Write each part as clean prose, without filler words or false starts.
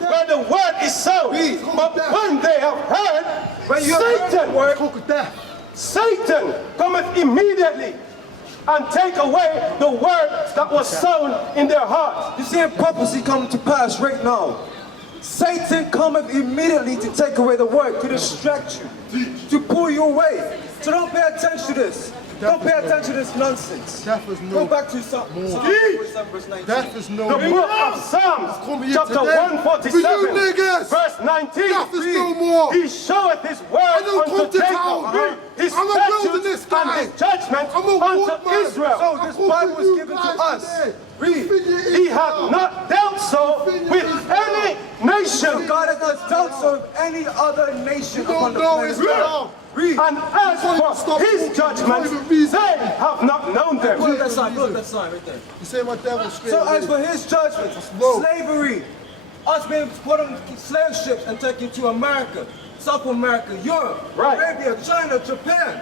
Where the word is sown, but when they have heard, Satan cometh immediately and take away the word that was sown in their heart. You see prophecy coming to pass right now. Satan cometh immediately to take away the word, to distract you, to pull you away. So don't pay attention to this. Don't pay attention to this nonsense. Go back to Psalm 47, verse 19. The book of Psalms, chapter 147, verse 19. He showeth his word unto Jacob, his statutes and his judgments unto Israel. So this Bible was given to us. Read. He hath not dealt so with any nation. God has not dealt so with any other nation upon the planet. And as for his judgments, they have not known them. Look at that sign, look at that sign right there. You say my devil straight. So as for his judgments, slavery, us being put on slave ships and taken to America, South America, Europe, Arabia, China, Japan,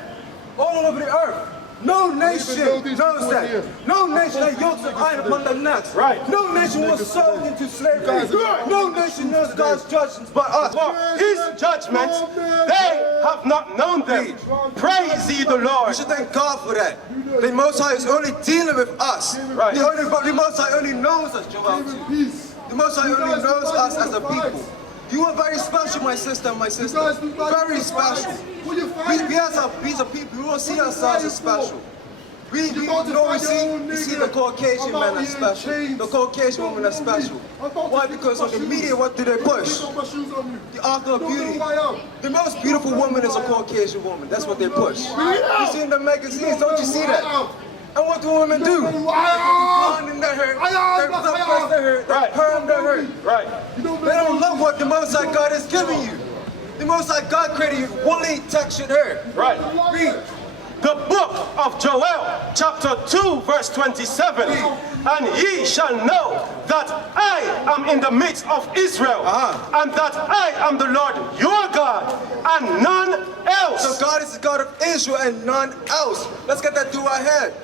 all over the earth. No nation knows that. No nation has yokes of iron upon their necks. No nation was sold into slavery. No nation knows God's judgments but us. For his judgments, they have not known them. Praise ye the Lord. We should thank God for that. The Most High is only dealing with us. The Most High only knows us, Joel. The Most High only knows us as a people. You are very special, my sister and my sister. Very special. We as a piece of people, we don't see ourselves as special. We see the Caucasian men as special. The Caucasian women are special. Why? Because on the media, what do they push? The author of beauty. The most beautiful woman is a Caucasian woman. That's what they push. You see in the magazines, don't you see that? And what do women do? They blonde in their hair, they suppress their hair, they perm their hair. They don't love what the Most High God is giving you. The Most High God created you woolly textured hair. Read. The book of Joel, chapter 2, verse 27. And ye shall know that I am in the midst of Israel, and that I am the Lord your God, and none else. So God is the God of Israel and none else. Let's get that through our head.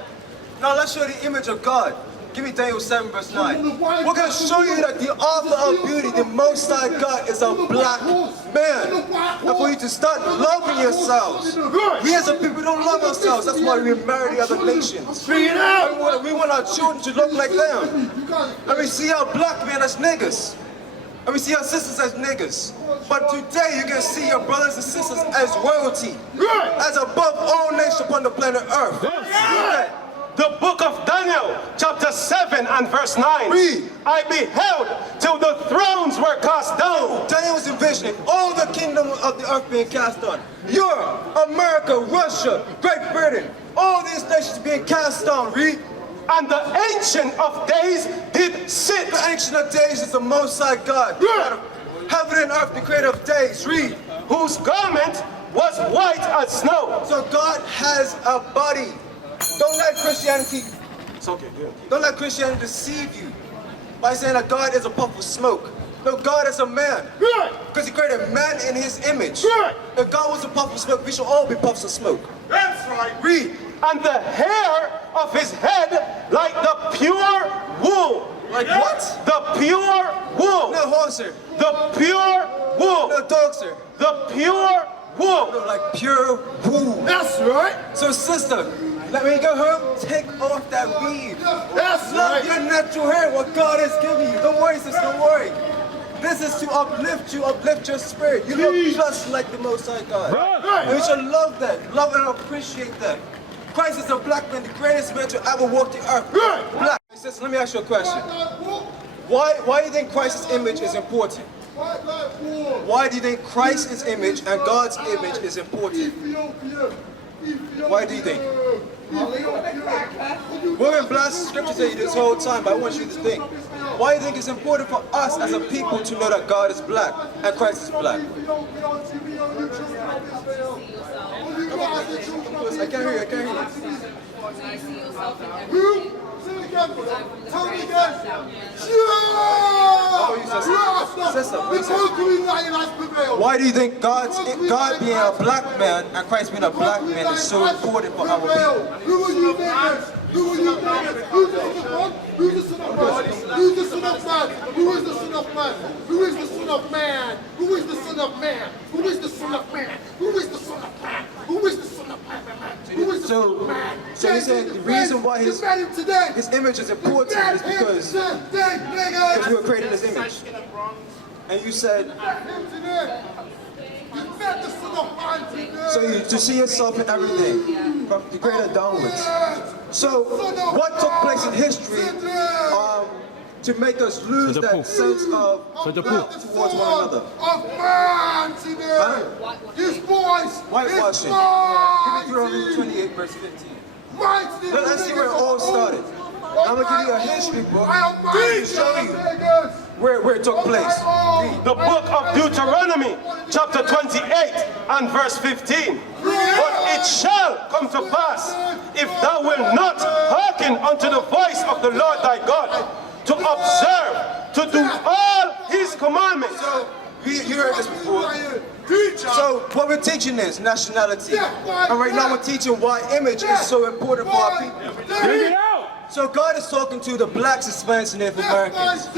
Now let's show the image of God. Give me Daniel 7 verse 9. We're going to show you that the author of beauty, the Most High God, is a black man. And for you to start loving yourselves. We as a people don't love ourselves. That's why we marry the other nations. We want our children to look like them. And we see our black men as niggas. And we see our sisters as niggas. But today you can see your brothers and sisters as royalty. As above all nations upon the planet Earth. The book of Daniel, chapter 7 and verse 9. Read. I beheld till the thrones were cast down. Daniel was envisioning all the kingdom of the earth being cast on. Europe, America, Russia, Great Britain, all these nations being cast down. Read. And the Ancient of Days did sit. The Ancient of Days is the Most High God. Heaven and earth, the Creator of days. Read. Whose garment was white as snow. So God has a body. Don't let Christianity, don't let Christianity deceive you by saying that God is a puff of smoke. No, God is a man. Because he created man in his image. If God was a puff of smoke, we should all be puffs of smoke. That's right. Read. And the hair of his head like the pure wool. Like what? The pure wool. No horse hair. The pure wool. No dog's hair. The pure wool. No, like pure wool. That's right. So sister, when you go home, take off that weave. That's Love your natural hair, what God has given you. Don't worry, sister, don't worry. This is to uplift you, uplift your spirit. You look just like the Most High God. And you should love that, love and appreciate that. Christ is a black man, the greatest man to ever walk the earth. Black. Sister, let me ask you a question. Why do you think Christ's image is important? Why do you think Christ's image and God's image is important? Why do you think? We've been blasting scriptures at you this whole time, but I want you to think. Why do you think it's important for us as a people to know that God is black and Christ is black? I can't hear you, I can't hear you. Tell me again. Why do you think God being a black man and Christ being a black man is so important for our people? Who are you niggas? Who are you niggas? Who's the Son of Man? Who's the Son of Man? Who is the Son of Man? Who is the Son of Man? Who is the Son of Man? Who is the Son of Man? Who is the Son of Man? Who is the Son of Man? Who is the Son of Man? So he said the reason why his image is important is because we were created in his image. And you said, so you to see yourself in everything, from the creator downwards. So what took place in history to make us lose that sense of love towards one another? His voice. Whitewashing. Give me Deuteronomy 28 verse 15. Let's see where it all started. I'm going to give you a history book to show you where it took place. The book of Deuteronomy, chapter 28 and verse 15. But it shall come to pass, if thou wilt not hearken unto the voice of the Lord thy God, to observe, to do all his commandments. So, you heard this before. So what we're teaching is nationality. And right now we're teaching why image is so important for our people. So God is talking to the blacks, Hispanics, and Native Americans.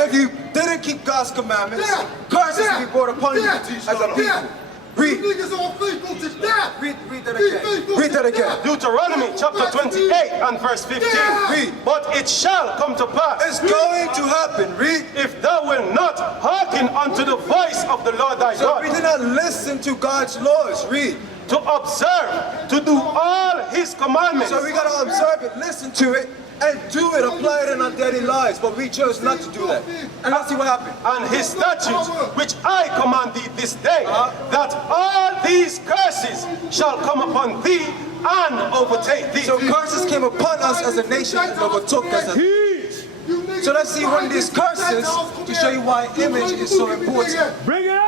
If you didn't keep God's commandments, curses will be brought upon you as a people. Read. Read that again. Read that again. Deuteronomy chapter 28 and verse 15. Read. But it shall come to pass. It's going to happen. Read. If thou wilt not hearken unto the voice of the Lord thy So God. we did not listen to God's laws. Read. To observe, to do all his commandments. So we gotta observe it, listen to it, and do it, apply it in our daily lives. But we chose not to do that. And let's see what happened. And his statutes, which I command thee this day, that all these curses shall come upon thee and overtake thee. So curses came upon us as a nation and overtook us as a... So let's see one of these curses to show you why image is so important. Bring it out!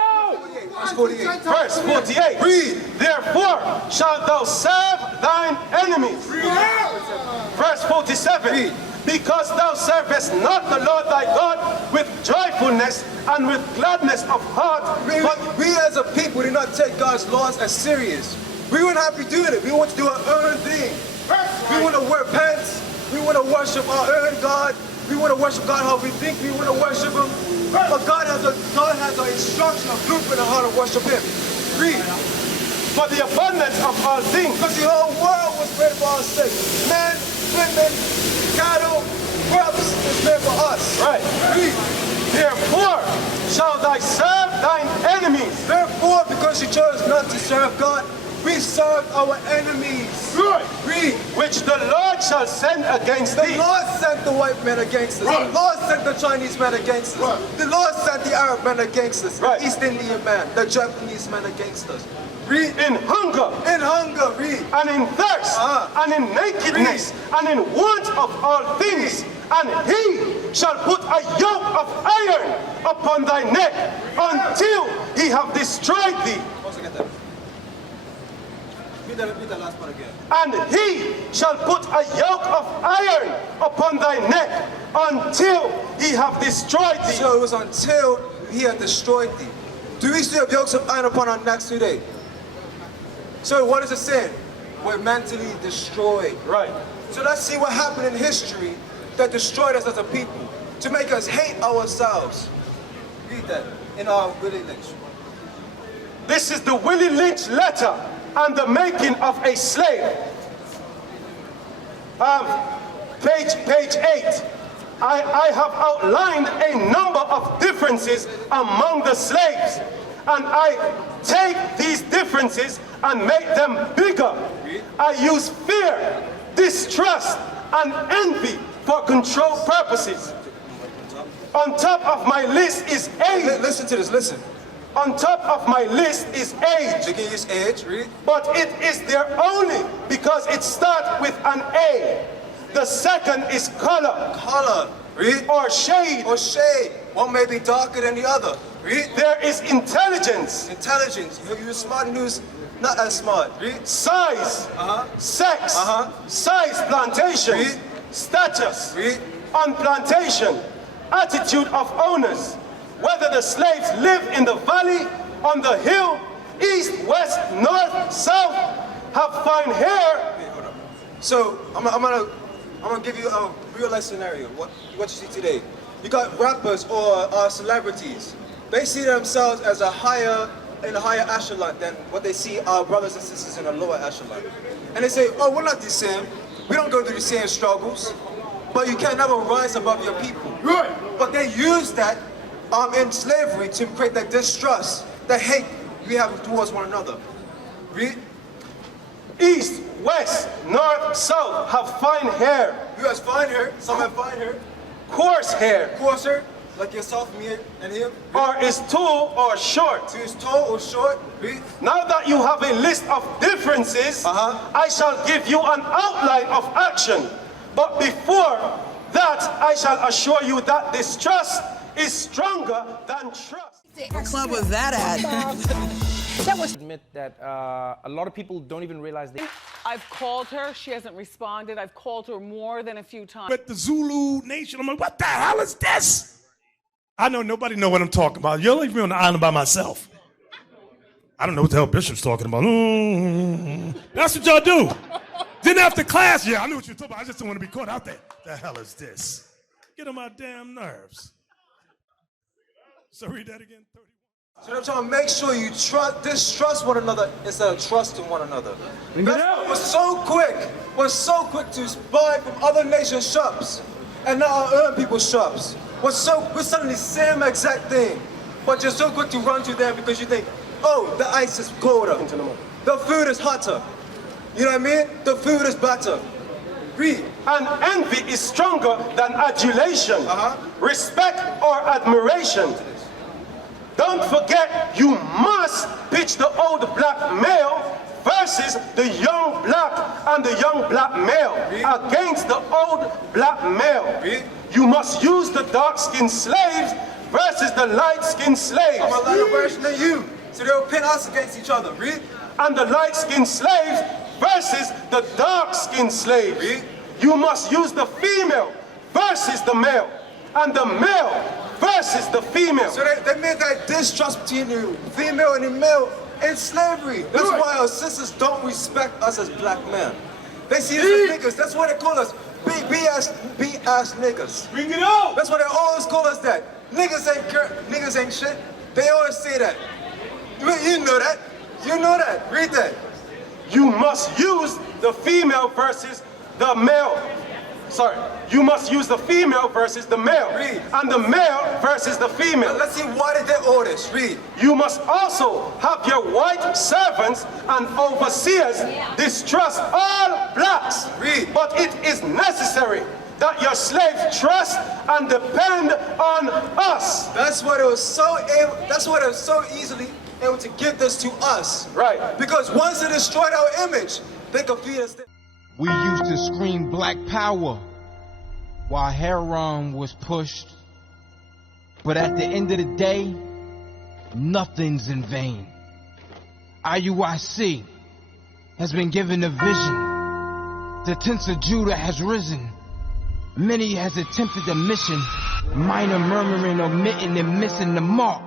Verse 48. Verse 48. Read. Therefore shalt thou serve thine enemies. Verse 47. Read. Because thou servest not the Lord thy God with joyfulness and with gladness of heart. But we as a people do not take God's laws as serious. We weren't happy doing it. We want to do our own thing. We want to wear pants. We want to worship our own God. We want to worship God how we think we want to worship Him. But God has an instruction, a blueprint on how to worship Him. Read. For the abundance of all things. Because the whole world was made for our sake. Men, women, cattle, crops is made for us. Right. Read. Therefore shall thou serve thine enemies. Therefore, because you chose not to serve God, we serve our enemies. Right. Read. Which the Lord shall send against The thee. Lord sent the white men against us. Right. The Lord sent the Chinese men against us. Right. The Lord sent the Arab men against us. Right. The East Indian man, the Japanese men against us. Read. In hunger, In hunger, read. and in thirst, and in nakedness, and in want of all things. And he shall put a yoke of iron upon thy neck until he have destroyed thee. Also get that. Read that last part again. And he shall put a yoke of iron upon thy neck until he have destroyed thee. So it was until he had destroyed thee. Do we still have yokes of iron upon our necks today? So what is it saying? We're mentally destroyed. Right. So let's see what happened in history that destroyed us as a people, to make us hate ourselves. Read that in our Willie Lynch. This is the Willie Lynch letter and the making of a slave. Page 8. I have outlined a number of differences among the slaves, and I take these differences and make them bigger. I use fear, distrust, and envy for control purposes. On top of my list is aid. Listen to this, listen. On top of my list is age. Begin use age, read. But it is there only because it starts with an A. The second is color. Color, read. Or shade. Or shade. One may be darker than the other. Read. There is intelligence. Intelligence. You're smart and who's not as smart. Read. Size. Sex. Size plantation. Read. Status. Read. On plantation. Attitude of owners. Whether the slaves live in the valley, on the hill, east, west, north, south, have fine hair. So I'm gonna give you a real life scenario. What you see today? You got rappers or celebrities. They see themselves as in a higher echelon than what they see our brothers and sisters in a lower echelon. And they say, oh, we're not the same. We don't go through the same struggles. But you can never rise above your people. Right. But they use that in slavery to create that distrust, that hate we have towards one another. Read. East, west, north, south have fine hair. You have fine hair, some have fine hair. Coarse hair. Coarser, like yourself, me, and him. Or is tall or short. So is tall or short. Read. Now that you have a list of differences, I shall give you an outline of action. But before that, I shall assure you that distrust is stronger than trust. What club was that at? That was admit that a lot of people don't even realize they. I've called her. She hasn't responded. I've called her more than a few times. With the Zulu Nation, I'm like, what the hell is this? I know nobody know what I'm talking about. You'll leave me on the island by myself. I don't know what the hell Bishop's talking about. That's what y'all do. Then after class, yeah, I knew what you were talking about. I just don't want to be caught out there. The hell is this? Get on my damn nerves. So read that again. 31. So I'm trying to make sure you distrust one another instead of trusting one another. We're so quick to buy from other nations' shops and not our own people's shops. We're selling the same exact thing, but you're so quick to run to them because you think, oh, the ice is colder, the food is hotter. You know what I mean? The food is better. Read. And envy is stronger than adulation, respect or admiration. Don't forget, you must pitch the old black male versus the young black and the young black male against the old black male. You must use the dark-skinned slaves versus the light-skinned slaves. I'm a lighter version than you, so they'll pin us against each other. Read. And the light-skinned slaves versus the dark-skinned slaves. You must use the female versus the male, and the male versus the female. So they made that distrust between the female and the male in slavery. That's why our sisters don't respect us as black men. They see us as niggas. That's why they call us B-ass niggas. Bring it out! That's why they always call us that. Niggas ain't shit. They always say that. You know that. You know that. Read that. You must use the female versus the male. Sorry, you must use the female versus the male. Read. And the male versus the female. Let's see, why did they order this? Read. You must also have your white servants and overseers distrust all blacks. Read. But it is necessary that your slaves trust and depend on us. That's why they were so easily able to give this to us. Right. Because once they destroyed our image, they could feed us. We used to scream black power while heroin was pushed. But at the end of the day, nothing's in vain. IUIC has been given a vision. The tents of Judah has risen. Many has attempted the mission, minor murmuring, omitting, and missing the mark.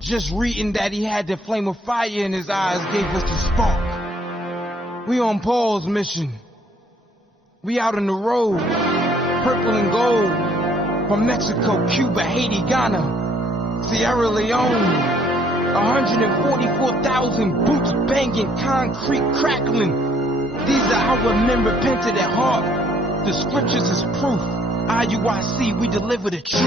Just reading that he had the flame of fire in his eyes gave us the spark. We on Paul's mission. We out on the road, purple and gold, from Mexico, Cuba, Haiti, Ghana, Sierra Leone. 144,000 boots banging, concrete crackling. These are our men repented at heart. The scriptures is proof. IUIC, we deliver the truth.